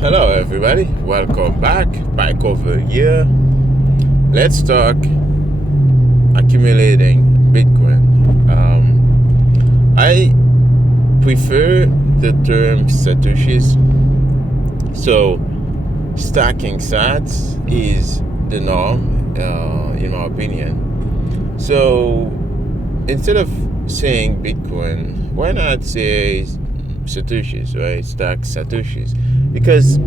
Hello everybody, welcome back. PieCover here. Let's talk accumulating Bitcoin. I prefer the term Satoshis. So stacking sats is the norm, in my opinion. So instead of saying Bitcoin, why not say Satoshis, right? Stack Satoshis. Because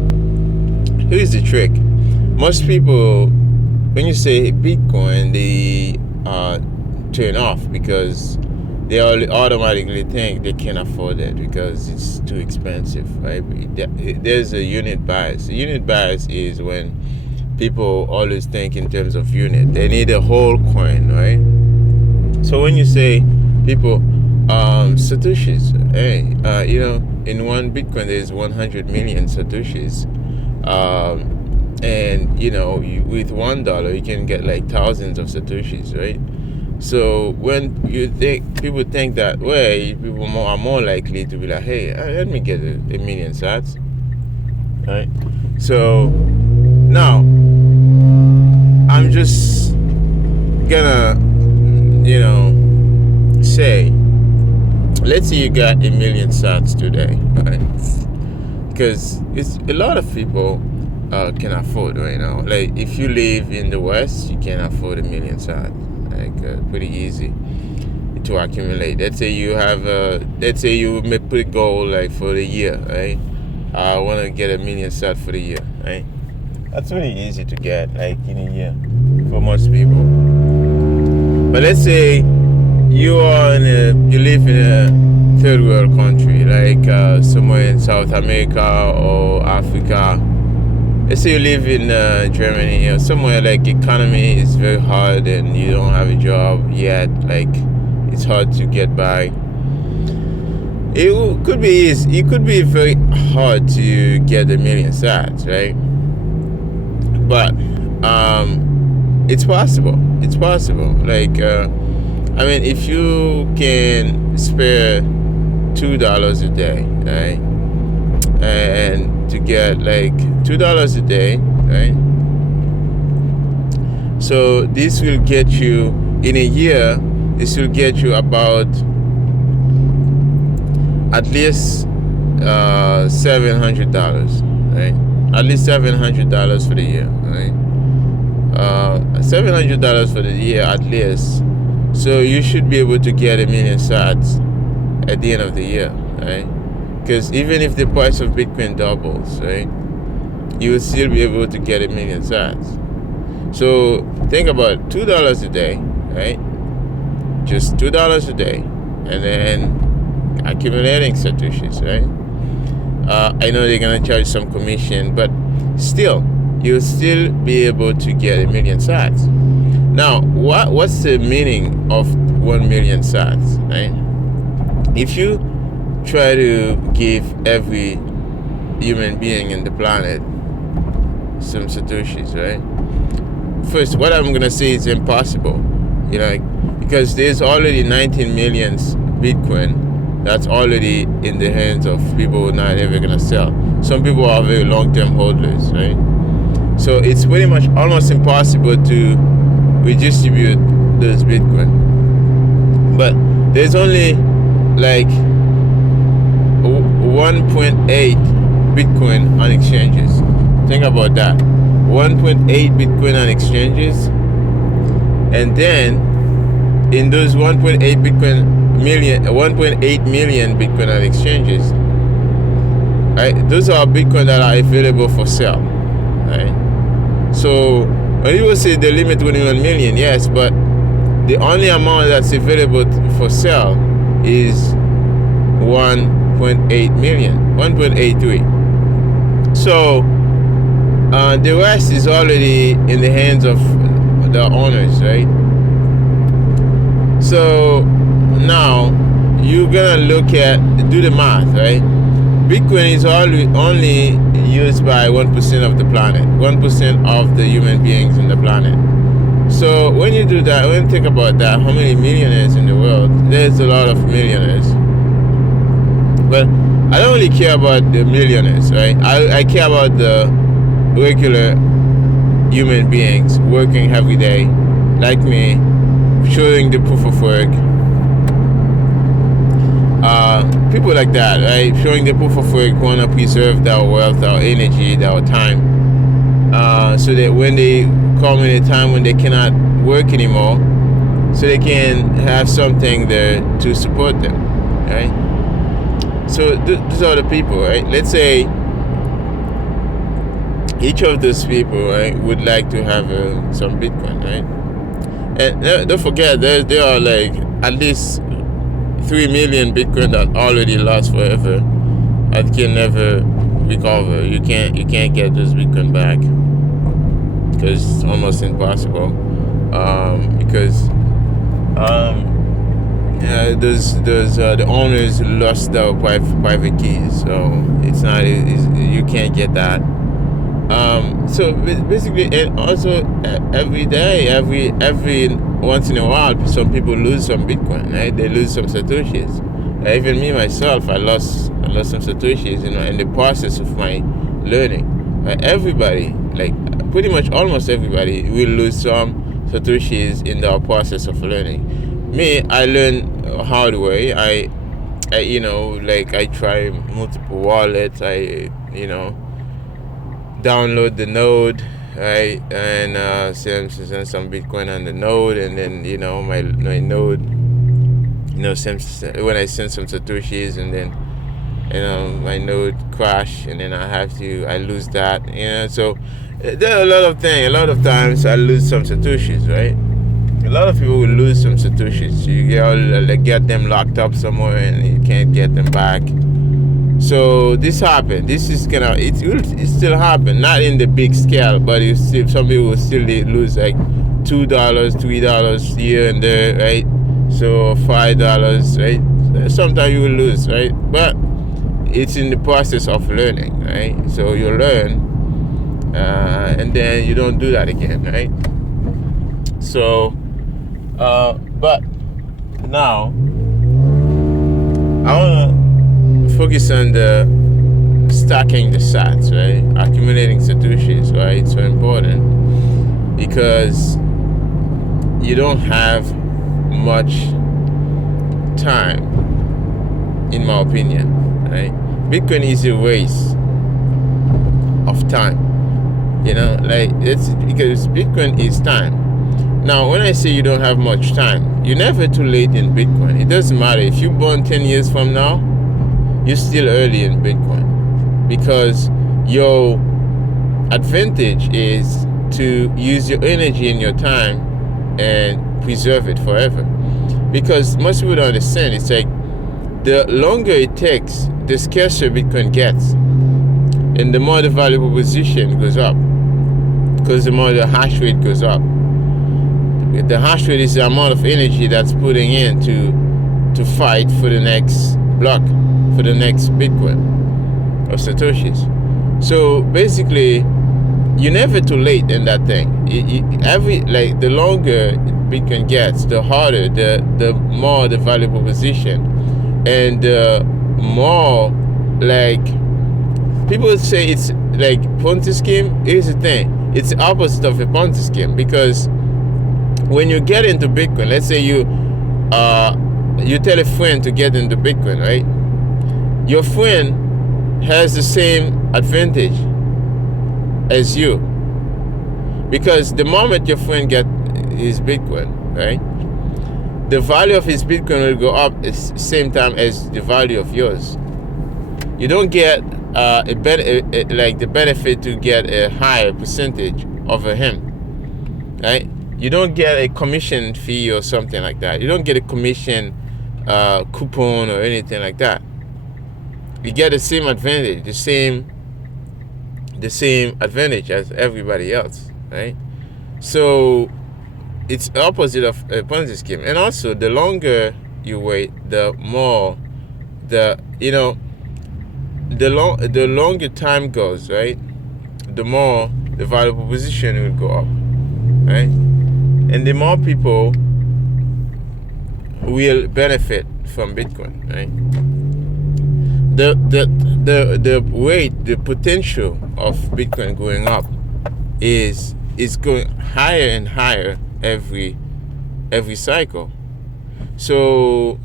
here's the trick. Most people, when you say Bitcoin, they turn off because they automatically think they can't afford it because it's too expensive, right? There's a unit bias. A unit bias is when people always think in terms of unit. They need a whole coin, right? So when you say people, Satoshis, hey, in one Bitcoin there's 100 million Satoshis, and with $1 you can get like thousands of Satoshis, right? So when people think that way, people are more likely to be like, hey, let me get a million sats, right? So now I'm just gonna say, let's say you got a million sats today, right? Because it's a lot of people can afford right now. Like if you live in the West, you can afford a million sats, like pretty easy to accumulate. Let's say you have let's say you may put a goal like for the year, right? I want to get a million sats for the year, right? That's really easy to get, like in a year, for most people. But let's say you live in a third world country, like somewhere in South America or Africa. Let's say you live in Germany, somewhere like economy is very hard and you don't have a job yet, like it's hard to get by. It could be easy. It could be very hard to get a million sats, right? But it's possible. It's possible. Like if you can spare $2 a day, right, and to get like $2 a day, right, so this will get you in a year. This will get you about at least $700, right? At least $700 for the year, right? $700 for the year at least. So you should be able to get a million sats at the end of the year, right? Because even if the price of Bitcoin doubles, right, you will still be able to get a million sats. So think about $2 a day, right? Just $2 a day, and then accumulating Satoshis, right? I know they're gonna charge some commission, but still, you'll still be able to get a million sats. Now, what's the meaning of 1 million sats, right? If you try to give every human being in the planet some Satoshis, right? First, what I'm gonna say is impossible, because there's already 19 million Bitcoin that's already in the hands of people who are not ever gonna sell. Some people are very long-term holders, right? So it's pretty much almost impossible to redistribute those Bitcoin. But there's only like 1.8 Bitcoin on exchanges. Think about that. 1.8 Bitcoin on exchanges, and then in those 1.8 million Bitcoin on exchanges, right? Those are Bitcoin that are available for sale, right? So when you say the limit 21 million, yes, but the only amount that's available for sale is 1.8 million, 1.83. So the rest is already in the hands of the owners, right? So now you're gonna do the math, right? Bitcoin is only used by 1% of the planet, 1% of the human beings in the planet. So when you do that, when you think about that, how many millionaires in the world? There's a lot of millionaires. But I don't really care about the millionaires, right? I care about the regular human beings working every day, like me, showing the proof of work. People like that, right? Showing the proof of work, want to preserve their wealth, our energy, our time, so that when they come in a time when they cannot work anymore, so they can have something there to support them, right? So these are the people, right? Let's say each of those people, right, would like to have some Bitcoin, right? And don't forget, there are like at least 3 million Bitcoin that already lost forever, that can never recover. You can't get those Bitcoin back, because it's almost impossible. Because the owners lost their private keys, so you can't get that. So basically, and also every day, every once in a while, some people lose some Bitcoin, right? They lose some satoshis. Even me myself, I lost some satoshis, in the process of my learning. Everybody, like pretty much almost everybody, will lose some satoshis in the process of learning. Me, I learned hard way. I try multiple wallets. I download the node, right, and send some Bitcoin on the node, and then my node, when I send some satoshis, and then my node crash, and then I lose that. So there are a lot of things. A lot of times I lose some satoshis, right? A lot of people will lose some satoshis. You get them locked up somewhere, and you can't get them back. So this happened. It still happen. Not in the big scale, but some people will still lose like $2, $3 here and there, right? So $5, right? Sometimes you will lose, right? But it's in the process of learning, right? So you learn, and then you don't do that again, right? So, but now I wanna focus on the stacking the sats, right? Accumulating satoshis, right? It's so important because you don't have much time, in my opinion, right? Bitcoin is a waste of time, it's because Bitcoin is time. Now, when I say you don't have much time, you're never too late in Bitcoin. It doesn't matter if you're born 10 years from now, you're still early in Bitcoin, because your advantage is to use your energy and your time and preserve it forever. Because most people don't understand, it's like the longer it takes, the scarcer Bitcoin gets, and the more the value proposition goes up, because the more the hash rate goes up. The hash rate is the amount of energy that's putting in to fight for the next block, for the next Bitcoin of satoshis. So basically, you're never too late in that thing. The longer Bitcoin gets, the harder, the more the value proposition, and the more, like, people say it's like Ponzi scheme. Here's the thing: it's the opposite of a Ponzi scheme, because when you get into Bitcoin, let's say you tell a friend to get into Bitcoin, right? Your friend has the same advantage as you, because the moment your friend get his Bitcoin, right, the value of his Bitcoin will go up at the same time as the value of yours. You don't get the benefit to get a higher percentage over him, right? You don't get a commission fee or something like that. You don't get a commission coupon or anything like that. You get the same advantage, the same advantage as everybody else, right? So it's opposite of a Ponzi scheme. And also, the longer you wait, the more the longer time goes, right? The more the value proposition will go up, right? And the more people will benefit from Bitcoin, right? the rate, the potential of Bitcoin going up is going higher and higher every cycle. So,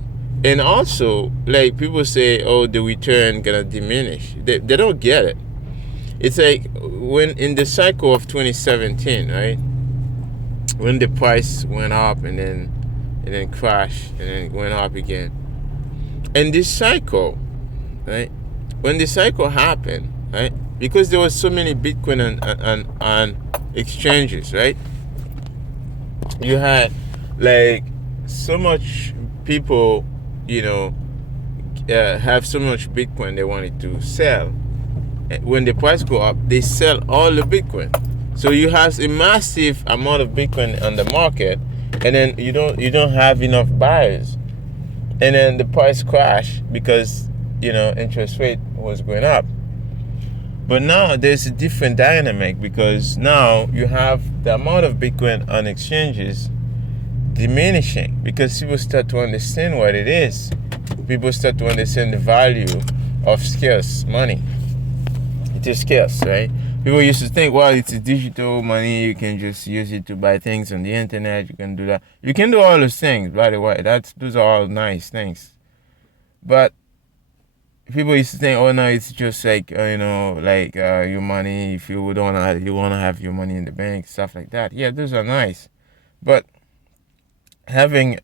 and also, like, people say, oh, the return gonna diminish. They don't get it. It's like when in the cycle of 2017, right, when the price went up and then crashed and then went up again. And this cycle, right, when the cycle happened, right, because there was so many Bitcoin on exchanges, right, you had like so much people, have so much Bitcoin they wanted to sell. When the price go up, they sell all the Bitcoin. So you have a massive amount of Bitcoin on the market, and then you don't have enough buyers, and then the price crash because interest rate was going up. But now there's a different dynamic because now you have the amount of Bitcoin on exchanges diminishing because people start to understand what it is. People start to understand the value of scarce money. It is scarce, right? People used to think, well, it's a digital money. You can just use it to buy things on the internet. You can do that. You can do all those things, by the way. Those are all nice things. But people used to think, oh no, it's just like your money. If you don't want to have your money in the bank, stuff like that. Yeah, those are nice, but having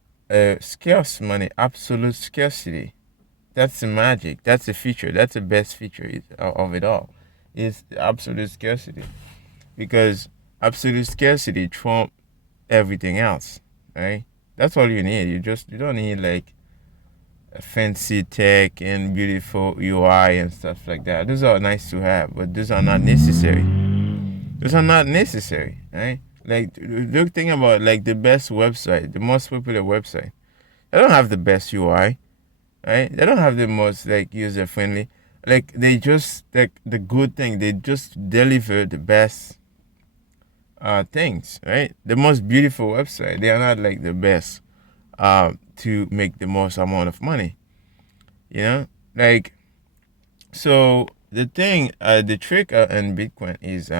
scarce money, absolute scarcity, that's the magic. That's the feature. That's the best feature of it all. Is absolute scarcity, because absolute scarcity trumps everything else, right? That's all you need. You don't need like fancy tech and beautiful UI and stuff like that. Those are nice to have, but those are not necessary. Those are not necessary, right? Like, look, think about like the best website, the most popular website. They don't have the best UI, right? They don't have the most like user friendly. Like, they just like the good thing. They just deliver the best things, right? The most beautiful website. They are not like the best to make the most amount of money. Like, so the trick in Bitcoin is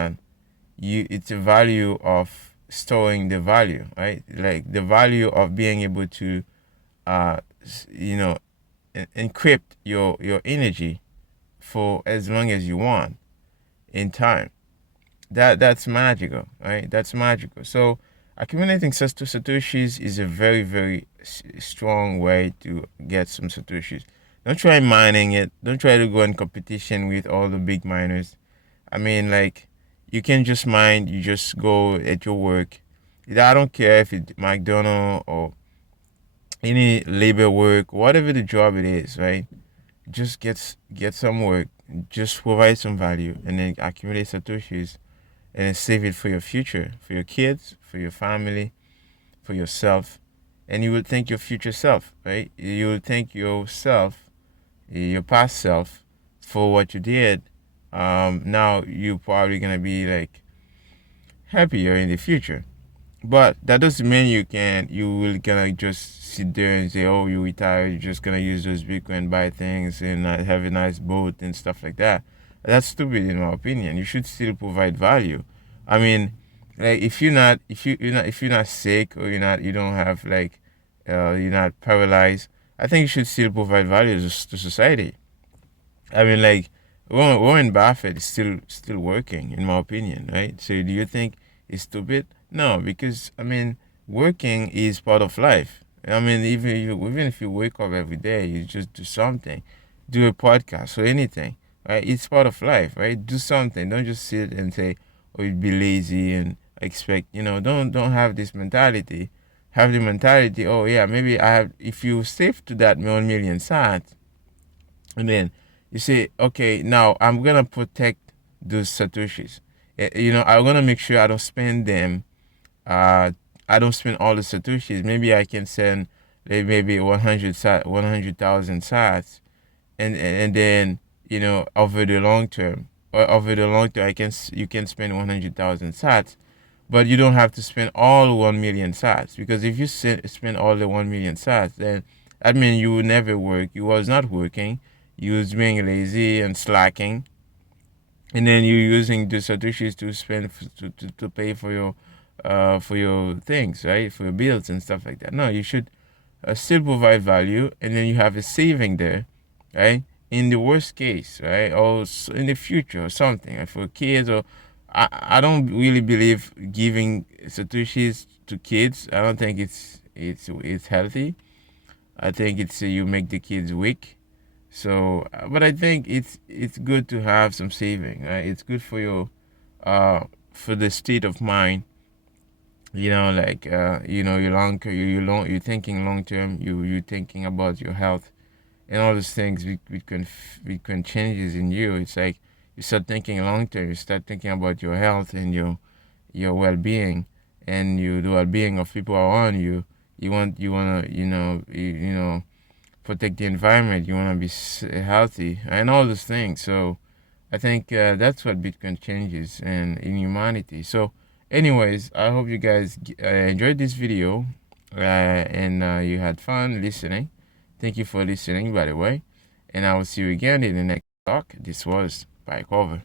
it's a value of storing the value, right? Like the value of being able to encrypt your energy for as long as you want in time. That's magical, right? That's magical. So accumulating satoshis is a very, very strong way to get some satoshis. Don't try mining it. Don't try to go in competition with all the big miners. I mean, like, you can just mine. You just go at your work. I don't care if it's McDonald's or any labor work, whatever the job it is, right? Just get some work. Just provide some value, and then accumulate satoshis, and then save it for your future, for your kids, for your family, for yourself. And you will thank your future self, right? You will thank yourself, your past self, for what you did. Now you're probably gonna be like happier in the future. But that doesn't mean you will gonna just sit there and say, oh, you retired, you're just gonna use those Bitcoin, buy things, and have a nice boat and stuff like that. That's stupid in my opinion. You should still provide value. I mean, like, if you're not sick, or you don't have like you're not paralyzed, I think you should still provide value to society. I mean, like, Warren Buffett is still working, in my opinion, right? So do you think it's stupid? No, because I mean, working is part of life. I mean, even if you wake up every day, you just do something, do a podcast or anything, right? It's part of life, right? Do something. Don't just sit and say, "Oh, you'd be lazy," and expect. Don't have this mentality. Have the mentality. Oh yeah, maybe I have. If you save to that 1 million sats, and then you say, okay, now I'm gonna protect those satoshis. I'm gonna make sure I don't spend them. I don't spend all the satoshis. Maybe I can send maybe 100,000 sats, and then over the long term, you can spend 100,000 sats, but you don't have to spend all 1 million sats, because if you spend all the 1 million sats, then that means you will never work. You was not working. you're being lazy and slacking, and then you're using the satoshis to spend to pay for your things, right? For your bills and stuff like that. No, you should still provide value, and then you have a saving there, right? In the worst case, right? Or in the future or something, like for kids. Or I don't really believe giving satoshis to kids. I don't think it's healthy. I think it's you make the kids weak. So, but I think it's good to have some saving, right? It's good for your for the state of mind. Like you're thinking long term. You're thinking about your health and all those things. With changes in you. It's like you start thinking long term. You start thinking about your health and your well being and the well being of people around you. You wanna protect the environment. You wanna be healthy and all those things. So I think that's what Bitcoin changes and in humanity. So, anyways, I hope you guys enjoyed this video and you had fun listening. Thank you for listening, by the way. And I will see you again in the next talk. This was PieCover.